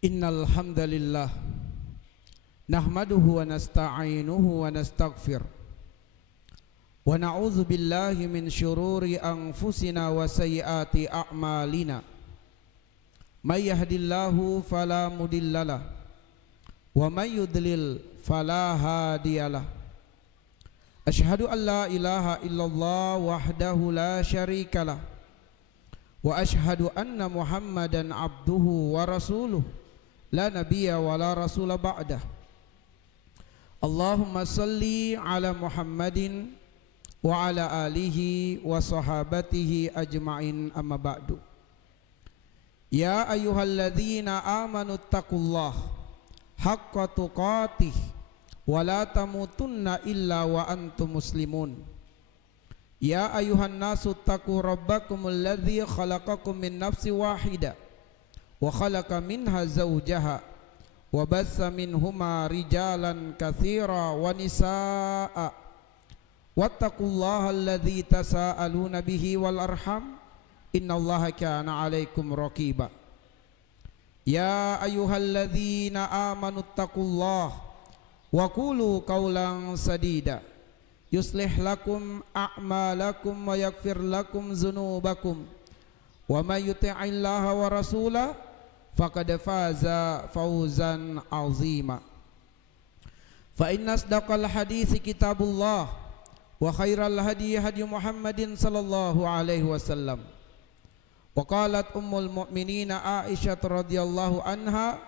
Innal hamdalillah nahmaduhu wa nasta'inuhu wa nastaghfir wa na'udzu billahi min syururi anfusina wa sayyiati a'malina may yahdihillahu fala mudhillalah wa may yudlil fala hadiyalah. Asyhadu an la ilaha illallah wahdahu la syarikalah wa asyhadu anna Muhammadan abduhu wa rasuluh la nabiyya wa la rasula ba'dah. Allahumma salli ala Muhammadin wa ala alihi wa sahabatihi ajma'in, amma ba'du. Ya ayyuhalladzina amanu taqullaha haqqa tuqatih wa la tamutunna illa wa antum muslimun. Ya ayyuhan nasu taqu rabbakumul ladzi khalaqakum min nafsin wahidah wa khalaqa minha zawjaha wa bassa minhuma rijalan katsira wa nisaa wattaqullaha alladzi tasaaluna bihi wal arham innallaha kana 'alaikum raqiba. Ya ayyuhalladzina amanu taqullaha wa qulu qawlan sadida yuslih lakum a'malakum wa yaghfir lakum dzunubakum wa may yuti'illaha wa rasulahu faqad faza fawzan 'azima. Fa inna asdaqal hadits kitabullah wa khairal hadi hadi Muhammadin sallallahu alaihi wasallam. Wa qalat ummul mu'minin Aisyah radhiyallahu anha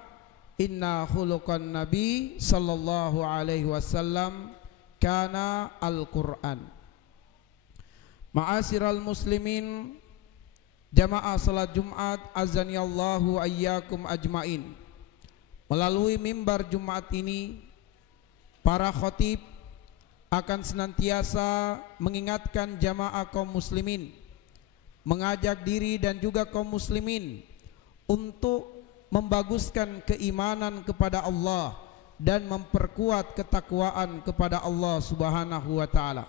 inna khuluqan nabi sallallahu alaihi wasallam kana al-Qur'an. Ma'asyiral muslimin, jamaah salat Jumat azanillahu ayyakum ajmain. Melalui mimbar Jumat ini, para khatib akan senantiasa mengingatkan jamaah kaum muslimin, mengajak diri dan juga kaum muslimin untuk membaguskan keimanan kepada Allah dan memperkuat ketakwaan kepada Allah Subhanahu wa taala.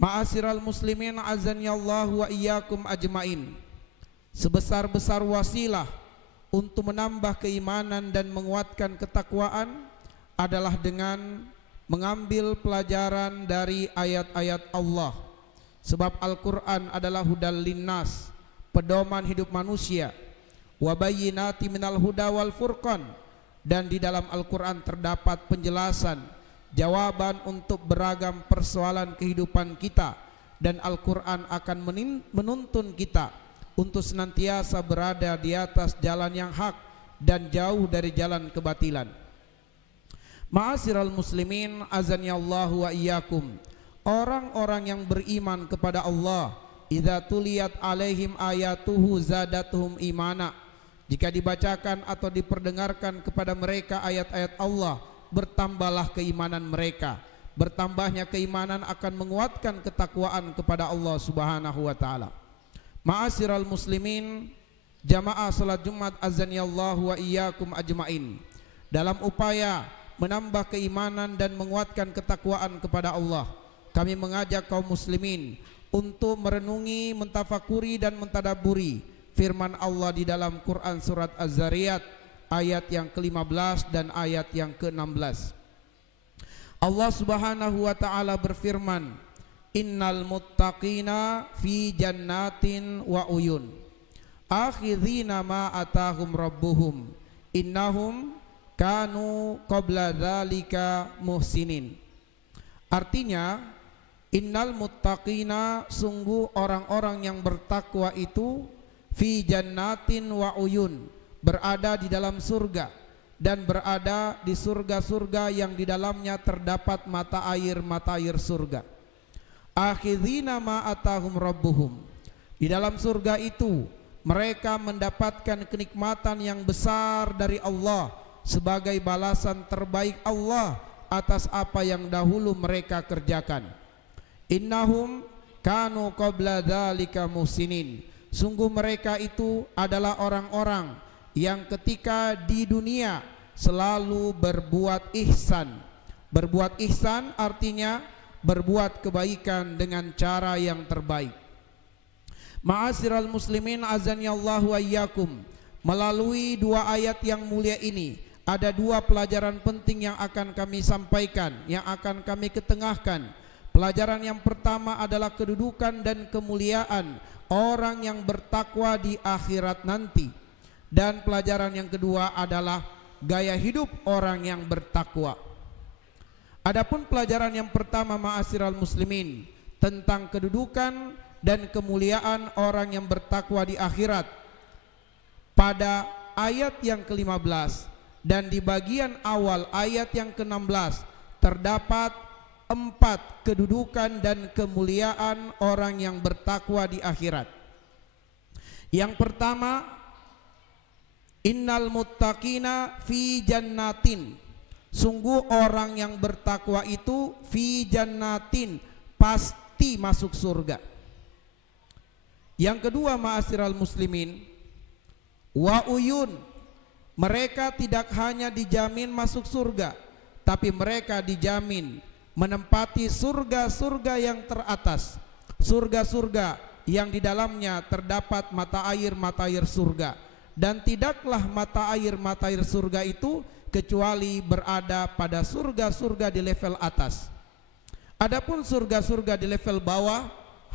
Ma'asyiral muslimin azanillahu wa iyyakum ajmain. Sebesar-besar wasilah untuk menambah keimanan dan menguatkan ketakwaan adalah dengan mengambil pelajaran dari ayat-ayat Allah. Sebab Al-Qur'an adalah hudal linnas, pedoman hidup manusia, wa bayyinati minal huda wal furqan, dan di dalam Al-Qur'an terdapat penjelasan, jawaban untuk beragam persoalan kehidupan kita, dan Al-Quran akan menuntun kita untuk senantiasa berada di atas jalan yang hak dan jauh dari jalan kebatilan. Ma'asyiral muslimin azanillahu wa iyyakum. Orang-orang yang beriman kepada Allah, idza tuliyat alaihim ayatuhu zadatuhum imana. Jika dibacakan atau diperdengarkan kepada mereka ayat-ayat Allah, bertambahlah keimanan mereka. Bertambahnya keimanan akan menguatkan ketakwaan kepada Allah Subhanahu wa taala. Ma'asyiral muslimin, jamaah salat Jumat azanillahu wa iyyakum ajmain. Dalam upaya menambah keimanan dan menguatkan ketakwaan kepada Allah, kami mengajak kaum muslimin untuk merenungi, mentafakuri dan mentadaburi firman Allah di dalam Quran surat Az-Zariyat ayat yang ke-15 dan ayat yang ke-16. Allah Subhanahu wa taala berfirman, innal muttaqina fi jannatin wa uyun akhidhina ma atahum rabbuhum innahum kanu qabla dzalika muhsinin. Artinya, innal muttaqina, sungguh orang-orang yang bertakwa itu, fi jannatin wa uyun, berada di dalam surga dan berada di surga-surga yang di dalamnya terdapat mata air surga. Akhidhina ma atahum rabbuhum, di dalam surga itu mereka mendapatkan kenikmatan yang besar dari Allah sebagai balasan terbaik Allah atas apa yang dahulu mereka kerjakan. Innahum kanu qabla dzalika muhsinin, sungguh mereka itu adalah orang-orang yang ketika di dunia selalu berbuat ihsan. Berbuat ihsan artinya berbuat kebaikan dengan cara yang terbaik. Ma'asyiral muslimin azanillahu wa iyyakum. Melalui dua ayat yang mulia ini ada dua pelajaran penting yang akan kami sampaikan, yang akan kami ketengahkan. Pelajaran yang pertama adalah kedudukan dan kemuliaan orang yang bertakwa di akhirat nanti. Dan pelajaran yang kedua adalah gaya hidup orang yang bertakwa. Adapun pelajaran yang pertama, ma'asyiral muslimin, tentang kedudukan dan kemuliaan orang yang bertakwa di akhirat, pada ayat yang ke-15 dan di bagian awal ayat yang ke-16 terdapat 4 kedudukan dan kemuliaan orang yang bertakwa di akhirat. Yang pertama, innal muttaqina fi jannatin. Sungguh orang yang bertakwa itu fi jannatin, pasti masuk surga. Yang kedua, ma'asyiral muslimin, wa uyun, mereka tidak hanya dijamin masuk surga, tapi mereka dijamin menempati surga-surga yang teratas, surga-surga yang di dalamnya terdapat mata air surga, dan tidaklah mata air surga itu kecuali berada pada surga-surga di level atas. Adapun surga-surga di level bawah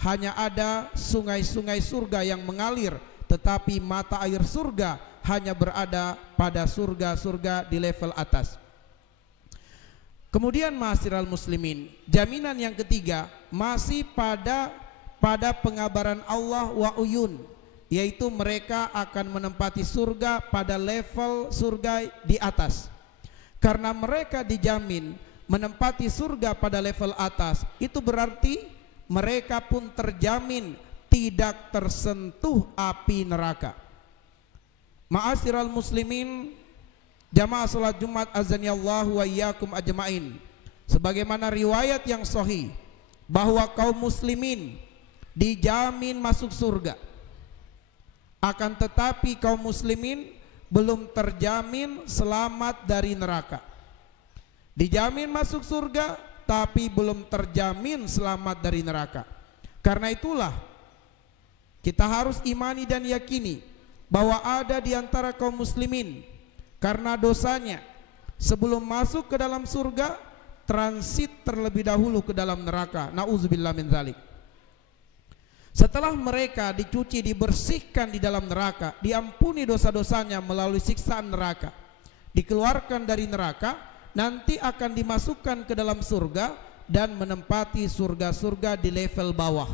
hanya ada sungai-sungai surga yang mengalir, tetapi mata air surga hanya berada pada surga-surga di level atas. Kemudian ma'asyiral muslimin, jaminan yang ketiga masih pada pengabaran Allah wa uyun, yaitu mereka akan menempati surga pada level surga di atas. Karena mereka dijamin menempati surga pada level atas, itu berarti mereka pun terjamin tidak tersentuh api neraka. Ma'asyiral muslimin, jamaah salat Jumat azanillahu wa iyyakum ajmain, sebagaimana riwayat yang sahih bahwa kaum muslimin dijamin masuk surga, akan tetapi kaum muslimin belum terjamin selamat dari neraka. Dijamin masuk surga tapi belum terjamin selamat dari neraka. Karena itulah kita harus imani dan yakini bahwa ada di antara kaum muslimin karena dosanya sebelum masuk ke dalam surga transit terlebih dahulu ke dalam neraka. Nauzubillah min dzalik. Setelah mereka dicuci, dibersihkan di dalam neraka, diampuni dosa-dosanya melalui siksaan neraka, dikeluarkan dari neraka, nanti akan dimasukkan ke dalam surga dan menempati surga-surga di level bawah.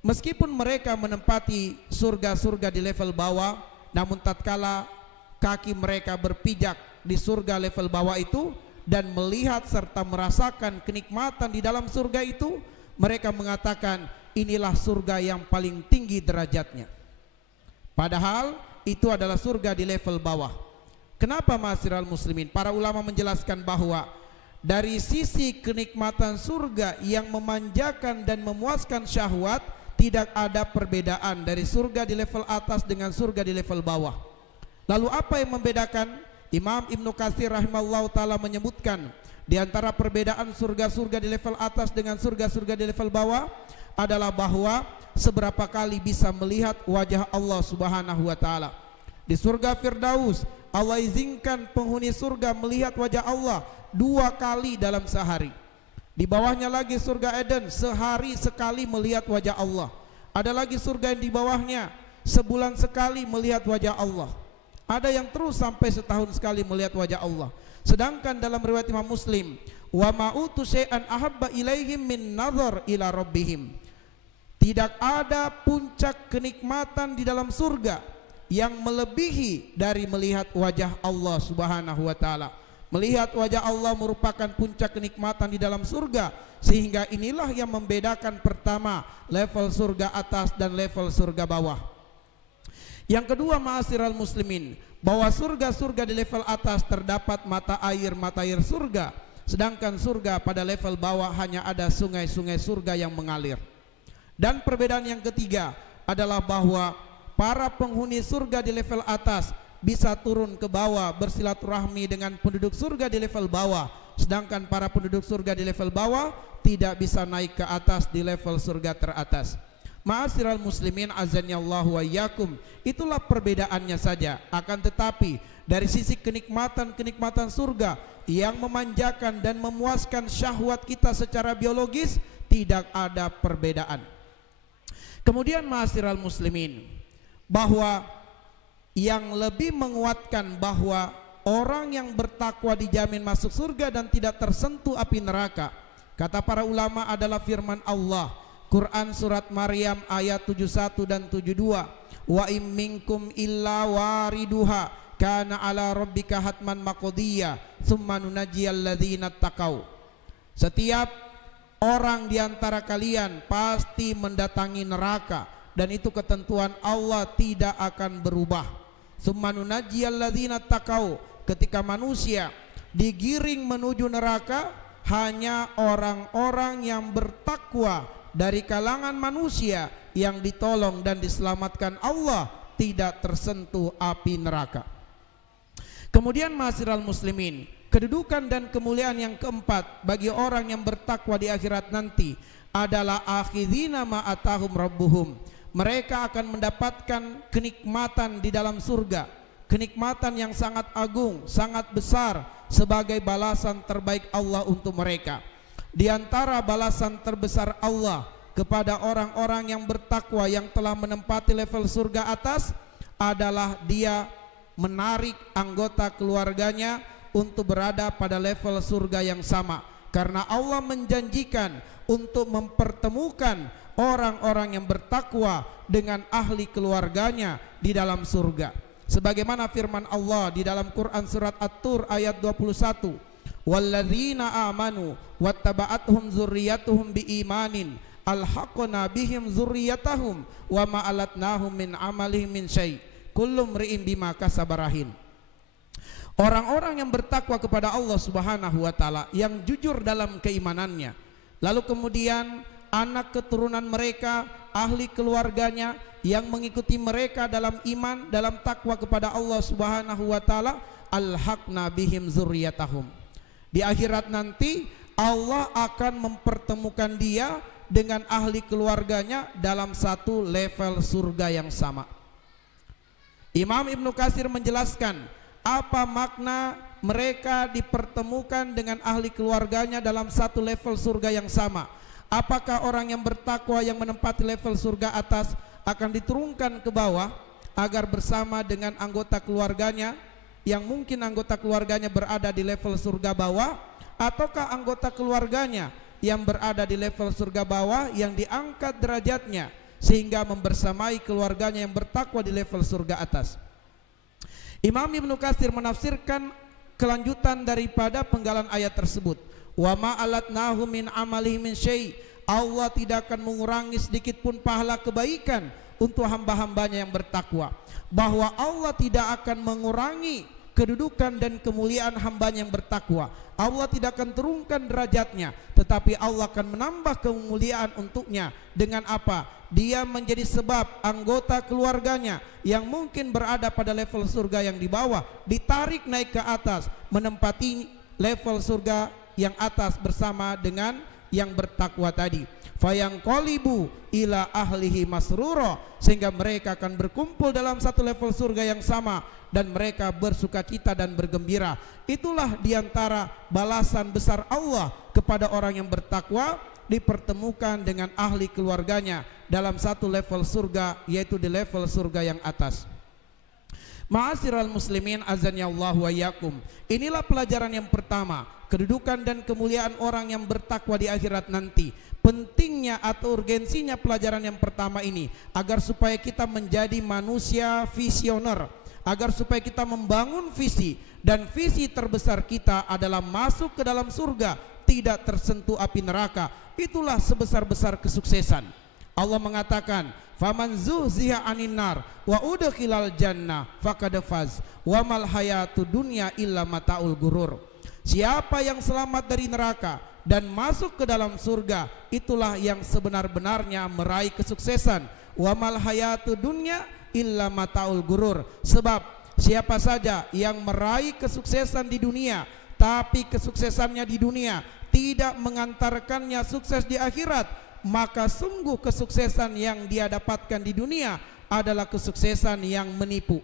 Meskipun mereka menempati surga-surga di level bawah, namun tatkala kaki mereka berpijak di surga level bawah itu dan melihat serta merasakan kenikmatan di dalam surga itu, mereka mengatakan inilah surga yang paling tinggi derajatnya. Padahal itu adalah surga di level bawah. Kenapa ma'asyiral muslimin? Para ulama menjelaskan bahwa dari sisi kenikmatan surga yang memanjakan dan memuaskan syahwat, tidak ada perbedaan dari surga di level atas dengan surga di level bawah. Lalu apa yang membedakan? Imam Ibnu Katsir rahimahullah ta'ala menyebutkan di antara perbedaan surga-surga di level atas dengan surga-surga di level bawah adalah bahwa seberapa kali bisa melihat wajah Allah subhanahu wa ta'ala. Di surga Firdaus Allah izinkan penghuni surga melihat wajah Allah 2 kali dalam sehari. Di bawahnya lagi surga Eden, sehari sekali melihat wajah Allah. Ada lagi surga yang di bawahnya sebulan sekali melihat wajah Allah. Ada yang terus sampai setahun sekali melihat wajah Allah. Sedangkan dalam riwayat Imam Muslim, wa ma'utu syai'an ahabba ilaihim min nazar ila rabbihim, tidak ada puncak kenikmatan di dalam surga yang melebihi dari melihat wajah Allah subhanahu wa ta'ala. Melihat wajah Allah merupakan puncak kenikmatan di dalam surga, sehingga inilah yang membedakan pertama level surga atas dan level surga bawah. Yang kedua ma'asyiral muslimin, bahwa surga-surga di level atas terdapat mata air surga, sedangkan surga pada level bawah hanya ada sungai-sungai surga yang mengalir. Dan perbedaan yang ketiga adalah bahwa para penghuni surga di level atas bisa turun ke bawah bersilaturahmi dengan penduduk surga di level bawah, sedangkan para penduduk surga di level bawah tidak bisa naik ke atas di level surga teratas. Ma'asyiral muslimin azanillahu wa iyyakum, itulah perbedaannya saja. Akan tetapi dari sisi kenikmatan surga yang memanjakan dan memuaskan syahwat kita secara biologis, tidak ada perbedaan. Kemudian ma'asyiral muslimin, bahwa yang lebih menguatkan bahwa orang yang bertakwa dijamin masuk surga dan tidak tersentuh api neraka, kata para ulama, adalah firman Allah, Quran surat Maryam ayat 71 dan 72, wa im minkum illa wariduha kana ala rabbika hatman maqdiyya tsumma nunajjiyal ladzina taqau. Setiap orang di antara kalian pasti mendatangi neraka, dan itu ketentuan Allah tidak akan berubah. Tsumma nunajjiyal ladzina taqau, ketika manusia digiring menuju neraka, hanya orang-orang yang bertakwa dari kalangan manusia yang ditolong dan diselamatkan Allah tidak tersentuh api neraka. Kemudian ma'asyiral muslimin, kedudukan dan kemuliaan yang keempat bagi orang yang bertakwa di akhirat nanti adalah akhidina ma atahum rabbuhum. Mereka akan mendapatkan kenikmatan di dalam surga, kenikmatan yang sangat agung, sangat besar, sebagai balasan terbaik Allah untuk mereka. Di antara balasan terbesar Allah kepada orang-orang yang bertakwa yang telah menempati level surga atas adalah dia menarik anggota keluarganya untuk berada pada level surga yang sama, karena Allah menjanjikan untuk mempertemukan orang-orang yang bertakwa dengan ahli keluarganya di dalam surga. Sebagaimana firman Allah di dalam Quran surat At-Tur ayat 21, walladzina amanu wattaba'athum dzurriyyatuhum biimanin alhaqna bihim dzurriyyatahum wa ma alatnahum min amalihim min syai' kullu mri'in bima kasabarahin. Orang-orang yang bertakwa kepada Allah Subhanahu wa taala, yang jujur dalam keimanannya, lalu kemudian anak keturunan mereka, ahli keluarganya yang mengikuti mereka dalam iman, dalam takwa kepada Allah Subhanahu wa taala, alhaqna bihim dzurriyyatahum. Di akhirat nanti Allah akan mempertemukan dia dengan ahli keluarganya dalam satu level surga yang sama. Imam Ibnu Katsir menjelaskan apa makna mereka dipertemukan dengan ahli keluarganya dalam satu level surga yang sama. Apakah orang yang bertakwa yang menempati level surga atas akan diturunkan ke bawah agar bersama dengan anggota keluarganya yang mungkin anggota keluarganya berada di level surga bawah, ataukah anggota keluarganya yang berada di level surga bawah yang diangkat derajatnya sehingga membersamai keluarganya yang bertakwa di level surga atas. Imam Ibnu Katsir menafsirkan kelanjutan daripada penggalan ayat tersebut, wa ma alatnahu min amalihi min syai'. Allah tidak akan mengurangi sedikit pun pahala kebaikan untuk hamba-hambanya yang bertakwa, bahwa Allah tidak akan mengurangi kedudukan dan kemuliaan hambanya yang bertakwa. Allah tidak akan turunkan derajatnya, tetapi Allah akan menambah kemuliaan untuknya. Dengan apa? Dia menjadi sebab anggota keluarganya yang mungkin berada pada level surga yang di bawah ditarik naik ke atas, menempati level surga yang atas bersama dengan yang bertakwa tadi. Fayanqalibu ila ahlihi masrura, sehingga mereka akan berkumpul dalam satu level surga yang sama dan mereka bersukacita dan bergembira. Itulah diantara balasan besar Allah kepada orang yang bertakwa, dipertemukan dengan ahli keluarganya dalam satu level surga, yaitu di level surga yang atas. Ma'asyiral muslimin azanillahu wa iyyakum, inilah pelajaran yang pertama, kedudukan dan kemuliaan orang yang bertakwa di akhirat nanti. Pentingnya atau urgensinya pelajaran yang pertama ini agar supaya kita menjadi manusia visioner, agar supaya kita membangun visi, dan visi terbesar kita adalah masuk ke dalam surga, tidak tersentuh api neraka. Itulah sebesar-besar kesuksesan. Allah mengatakan, faman zuhziha 'anil nar wa udkhilal jannah faqad faz wa mal hayatud dunya illa mataul gurur. Siapa yang selamat dari neraka dan masuk ke dalam surga, itulah yang sebenar-benarnya meraih kesuksesan. Wa mal hayatud dunya illa mataul gurur. Sebab siapa saja yang meraih kesuksesan di dunia, tapi kesuksesannya di dunia tidak mengantarkannya sukses di akhirat, maka sungguh kesuksesan yang dia dapatkan di dunia adalah kesuksesan yang menipu.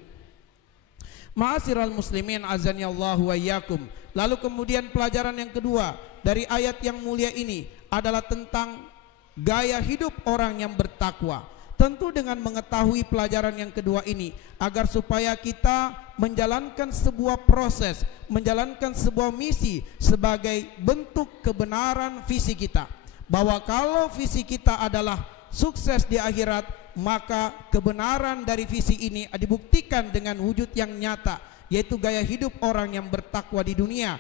Ma'asyiral muslimin azanillahu wa iyyakum. Lalu kemudian pelajaran yang kedua dari ayat yang mulia ini adalah tentang gaya hidup orang yang bertakwa. Tentu dengan mengetahui pelajaran yang kedua ini, agar supaya kita menjalankan sebuah proses, menjalankan sebuah misi sebagai bentuk kebenaran visi kita, bahwa kalau visi kita adalah sukses di akhirat, maka kebenaran dari visi ini dibuktikan dengan wujud yang nyata, yaitu gaya hidup orang yang bertakwa di dunia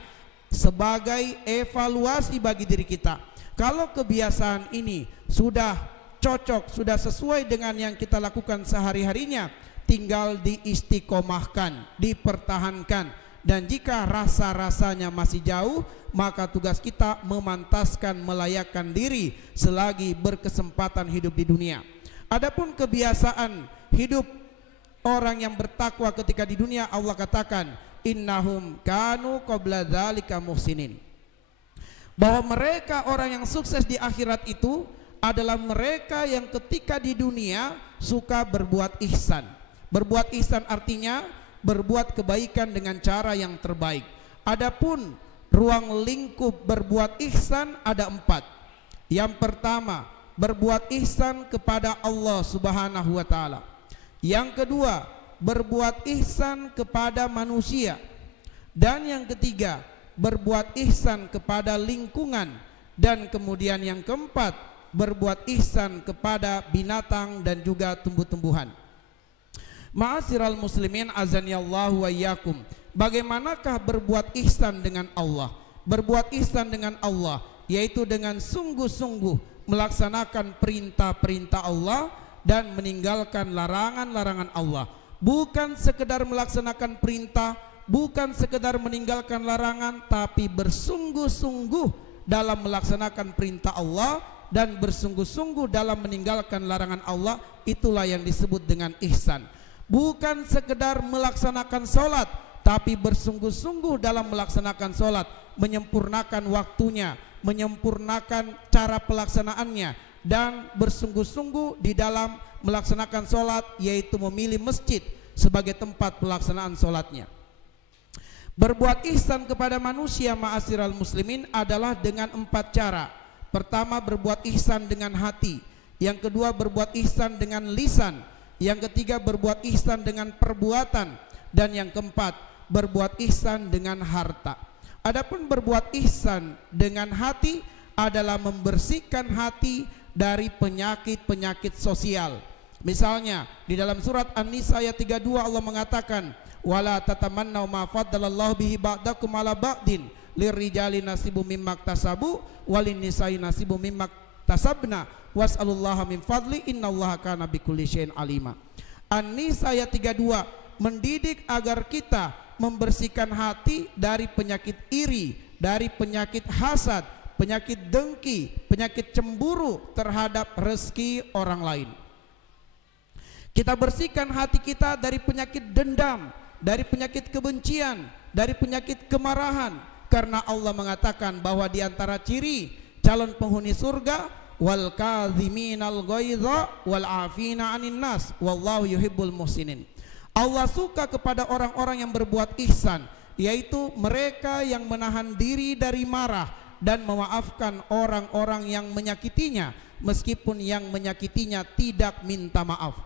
sebagai evaluasi bagi diri kita. Kalau kebiasaan ini sudah cocok, sudah sesuai dengan yang kita lakukan sehari-harinya, tinggal diistiqomahkan, dipertahankan. Dan jika rasa-rasanya masih jauh, maka tugas kita memantaskan, melayakkan diri selagi berkesempatan hidup di dunia. Adapun kebiasaan hidup orang yang bertakwa ketika di dunia, Allah katakan innahum kanu qabla dzalika muhsinin, bahwa mereka orang yang sukses di akhirat itu adalah mereka yang ketika di dunia suka berbuat ihsan. Berbuat ihsan artinya berbuat kebaikan dengan cara yang terbaik. Adapun ruang lingkup berbuat ihsan ada 4. Yang pertama, berbuat ihsan kepada Allah Subhanahu wa taala. Yang kedua, berbuat ihsan kepada manusia. Dan yang ketiga, berbuat ihsan kepada lingkungan. Dan kemudian yang keempat, berbuat ihsan kepada binatang dan juga tumbuh-tumbuhan. Ma'asyiral muslimin azanillahu wa iyyakum. Bagaimanakah berbuat ihsan dengan Allah? Berbuat ihsan dengan Allah yaitu dengan sungguh-sungguh melaksanakan perintah-perintah Allah dan meninggalkan larangan-larangan Allah. Bukan sekedar melaksanakan perintah, bukan sekedar meninggalkan larangan, tapi bersungguh-sungguh dalam melaksanakan perintah Allah dan bersungguh-sungguh dalam meninggalkan larangan Allah. Itulah yang disebut dengan ihsan. Bukan sekedar melaksanakan sholat, tapi bersungguh-sungguh dalam melaksanakan sholat, menyempurnakan waktunya, menyempurnakan cara pelaksanaannya, dan bersungguh-sungguh di dalam melaksanakan sholat, yaitu memilih masjid sebagai tempat pelaksanaan sholatnya. Berbuat ihsan kepada manusia, ma'asyiral muslimin, adalah dengan 4 cara. Pertama, berbuat ihsan dengan hati. Yang kedua, berbuat ihsan dengan lisan. Yang ketiga, berbuat ihsan dengan perbuatan. Dan yang keempat, berbuat ihsan dengan harta. Adapun berbuat ihsan dengan hati adalah membersihkan hati dari penyakit-penyakit sosial. Misalnya di dalam surat An-Nisa ayat 32 Allah mengatakan, wala tatamannau ma faddalallahu bihi ba'dakum ala ba'din lirrijali nasibu mimma iktasabu walin nisa'i nasibu mimma iktasabna was'alullaha min fadli innallaha kana bikulli syai'in alima. An-Nisa ayat 32 mendidik agar kita membersihkan hati dari penyakit iri, dari penyakit hasad, penyakit dengki, penyakit cemburu terhadap rezeki orang lain. Kita bersihkan hati kita dari penyakit dendam, dari penyakit kebencian, dari penyakit kemarahan, karena Allah mengatakan bahwa di antara ciri calon penghuni surga, wal kadziminal ghaidha wal afina 'anil nas wallahu yuhibbul muhsinin. Allah suka kepada orang-orang yang berbuat ihsan, yaitu mereka yang menahan diri dari marah dan memaafkan orang-orang yang menyakitinya, meskipun yang menyakitinya tidak minta maaf.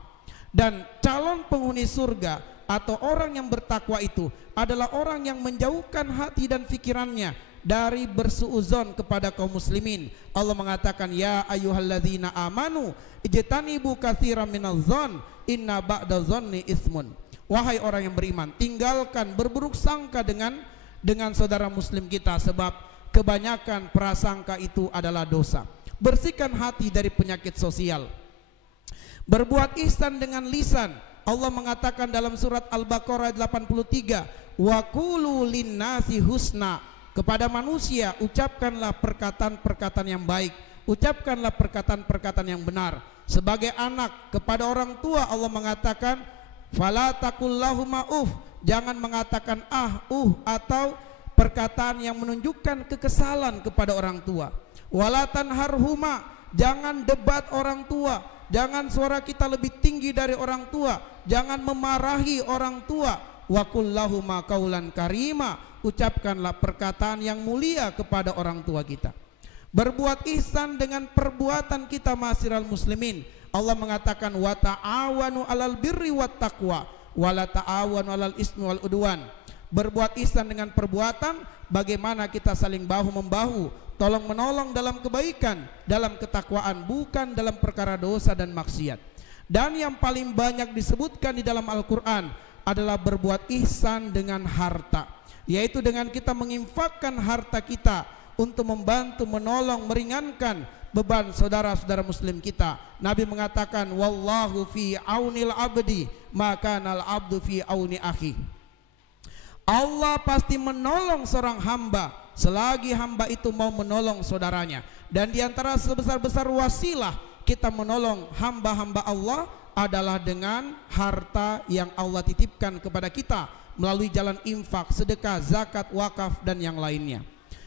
Dan calon penghuni surga atau orang yang bertakwa itu adalah orang yang menjauhkan hati dan pikirannya dari bersuudzon kepada kaum muslimin. Allah mengatakan, ya ayyuhalladzina amanu ijtanibu katsiran minadh-dhon inna ba'da dzanni ismun. Wahai orang yang beriman, tinggalkan berburuk sangka dengan saudara muslim kita, sebab kebanyakan prasangka itu adalah dosa. Bersihkan hati dari penyakit sosial. Berbuat ihsan dengan lisan. Allah mengatakan dalam surat Al-Baqarah 83, wa qulu linnasi husna. Kepada manusia ucapkanlah perkataan-perkataan yang baik, ucapkanlah perkataan-perkataan yang benar. Sebagai anak kepada orang tua Allah mengatakan, fala taqul lahuma uf, jangan mengatakan atau perkataan yang menunjukkan kekesalan kepada orang tua. Wala tanharhuma, jangan debat orang tua, jangan suara kita lebih tinggi dari orang tua, jangan memarahi orang tua. Wa qul lahuma qaulan karima, ucapkanlah perkataan yang mulia kepada orang tua kita. Berbuat ihsan dengan perbuatan kita, ma'asyiral muslimin. Allah mengatakan wa ta'awanu 'alal birri wat taqwa wa la ta'awanu 'alal ismi wal udwan. Berbuat ihsan dengan perbuatan, bagaimana kita saling bahu membahu, tolong menolong dalam kebaikan, dalam ketakwaan, bukan dalam perkara dosa dan maksiat. Dan yang paling banyak disebutkan di dalam Al-Quran adalah berbuat ihsan dengan harta, yaitu dengan kita menginfakkan harta kita untuk membantu, menolong, meringankan beban saudara-saudara muslim kita. Nabi mengatakan wallahu fi aunil abdi maka nal abdu fi auni akhi. Allah pasti menolong seorang hamba selagi hamba itu mau menolong saudaranya. Dan diantara sebesar-besar wasilah kita menolong hamba-hamba Allah adalah dengan harta yang Allah titipkan kepada kita melalui jalan infak, sedekah, zakat, wakaf dan yang lainnya.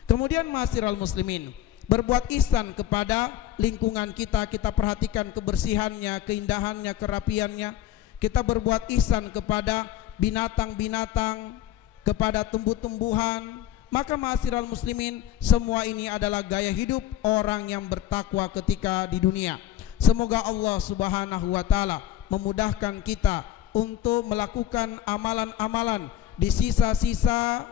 Kemudian ma'asyiral muslimin, berbuat ihsan kepada lingkungan kita, kita perhatikan kebersihannya, keindahannya, kerapiannya. Kita berbuat ihsan kepada binatang-binatang, kepada tumbuh-tumbuhan. Maka ma'asyiral muslimin, semua ini adalah gaya hidup orang yang bertakwa ketika di dunia. Semoga Allah Subhanahu wa taala memudahkan kita untuk melakukan amalan-amalan di sisa-sisa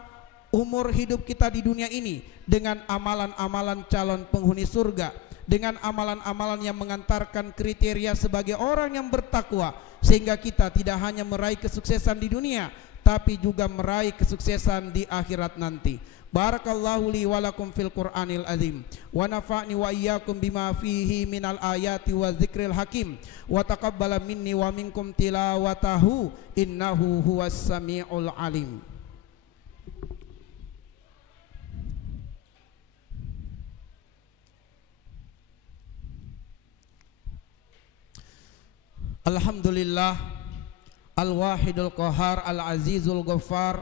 umur hidup kita di dunia ini, dengan amalan-amalan calon penghuni surga, dengan amalan-amalan yang mengantarkan kriteria sebagai orang yang bertakwa, sehingga kita tidak hanya meraih kesuksesan di dunia tapi juga meraih kesuksesan di akhirat nanti. Barakallahu li wa lakum fil Qur'anil azim wa nafa'ni wa iyyakum bima fihi minal ayati wa dzikril hakim wa taqabbala minni wa minkum tilawatahu innahu huwas samiul alim. Alhamdulillah al-wahidul qahar al-azizul ghaffar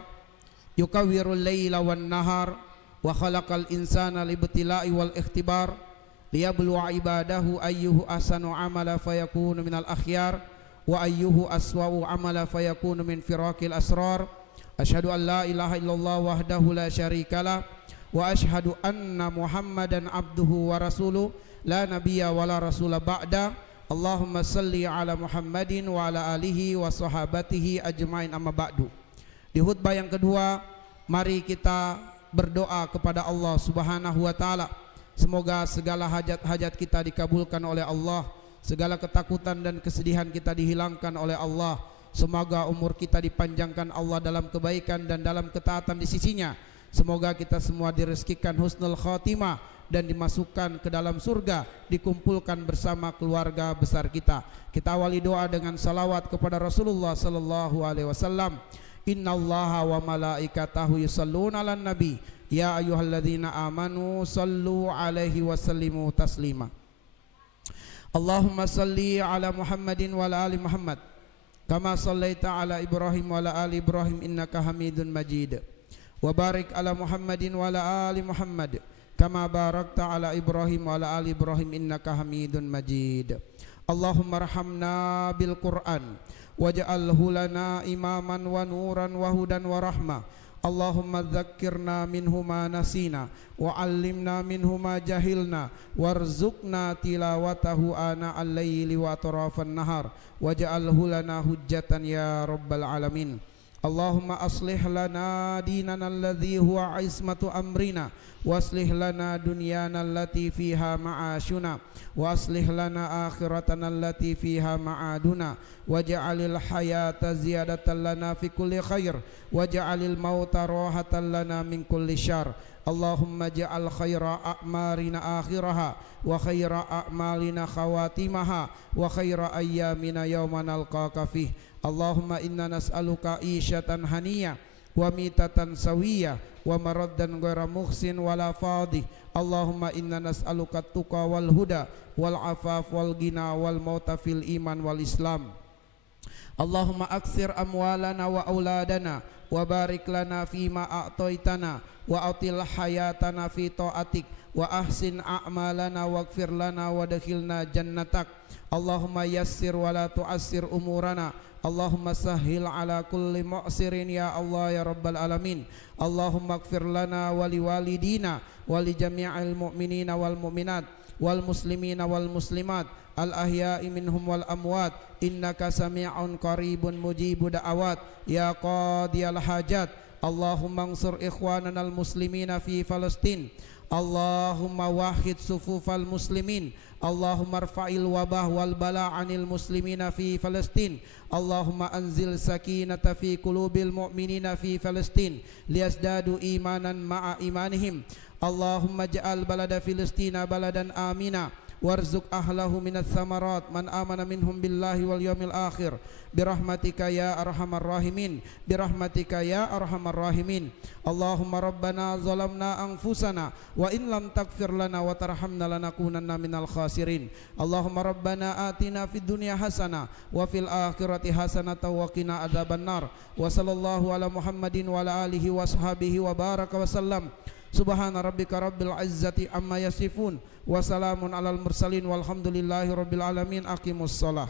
yukawwirul laila wan nahar wa khalaqal insana libtila'i wal ikhtibar liyabluwa ibadahu ayyuhu ahsanu amala fayakunu minal akhyar wa ayyuhu aswa'u amala fayakunu min firaqil asrar. Asyhadu an la ilaha illallah wahdahu la syarikalah wa asyhadu anna Muhammadan abduhu wa rasuluh la nabiyya wa la rasula ba'da. Allahumma salli ala Muhammadin wa ala alihi wa sahabatihi ajmain, amma ba'du. Di khutbah yang kedua, mari kita berdoa kepada Allah Subhanahu wa taala. Semoga segala hajat-hajat kita dikabulkan oleh Allah, segala ketakutan dan kesedihan kita dihilangkan oleh Allah. Semoga umur kita dipanjangkan Allah dalam kebaikan dan dalam ketaatan di sisinya. Semoga kita semua direzekikan husnul khatimah dan dimasukkan ke dalam surga, dikumpulkan bersama keluarga besar kita. Kita awali doa dengan salawat kepada Rasulullah sallallahu alaihi wasallam. Innallaha wa malaikatahu yusalluna 'alan nabi ya ayyuhalladzina amanu sallu alaihi wa sallimu taslima. Allahumma salli ala Muhammadin wa ala ali Muhammad kama sallaita ala Ibrahim wa ala ali Ibrahim innaka Hamidun Majid. Wa barik ala Muhammadin wa ala ali Muhammad kama barakta ala Ibrahim wa ala ali Ibrahim innaka Hamidun Majid. Allahumma arhamna bil Qur'an waj'alhu lana imaman wa nuran wa hudan wa rahmah. Allahumma dzakkirna minhu ma nasina wa 'allimna minhu ma jahilna warzuqna tilawatahu ana al-laili wa atrafan nahar waj'alhu lana hujjatan ya rabbal alamin. Allahumma aslih lana dinana alladhi huwa ismatu amrina waslih lana dunyana allati fiha ma'ashuna waslih lana akhiratana allati fiha ma'aduna waj'alil hayata ziyadatan lana fi kulli khair waj'alil mauta rahatan lana min kulli syarr. Allahumma ja'al khaira a'marina akhiraha wa khaira a'malina khawatimaha wa khaira ayyamina yawma nalqaka fih. Allahumma inna nas'aluka isyatan haniyah wa mitatan sawiyah wa maraddan ghaira muhsin wala fadih. Allahumma inna nas'aluka tuqa wal huda wal afaf wal ghina wal mauta fil iman wal islam. Allahumma aksir amwalana wa auladana wa barik lana fima a'taitana wa atil hayatana fi ta'atik wa ahsin a'malana waghfir lana wa dakhilna jannatak. Allahumma yassir wa la tu'assir umurana. Allahumma sahhil ala kulli mu'sirin ya Allah ya rabbal alamin. Allahumma ighfir lana wa liwalidina wa li jami'il mu'minina wal mu'minat wal muslimina wal muslimat al ahya'i minhum wal amwat innaka sami'un qaribun mujibu da'awat ya qadiyal hajat. Allahumma ansur ikhwanana al muslimina fi Palestin. Allahumma wahid sufufal muslimin. Allahumma arfa'il wabah wal bala' anil muslimina fi Palestin. Allahumma anzil sakinata fi qulubil mu'minina fi Palestin liyazdadu imanan ma'a imanihim. Allahumma ja'al balada Filistina baladan amina warzuq ahlahu minas samarat man amana minhum billahi wal yawmil akhir birahmatika ya arhamar rahimin birahmatika ya arhamar rahimin. Allahumma rabbana zalamna anfusana wa in lam taghfir lana wa tarhamna lanakunanna minal khasirin. Allahumma rabbana atina fid dunya hasanah wa fil akhirati hasanatan wa qina adzabannar. Wa sallallahu ala Muhammadin wa ala alihi wa sahbihi wa baraka wa sallam. Subhana rabbika rabbil izzati amma yasifun wa salamun alal mursalin walhamdulillahi rabbil alamin. Aqimus shalah.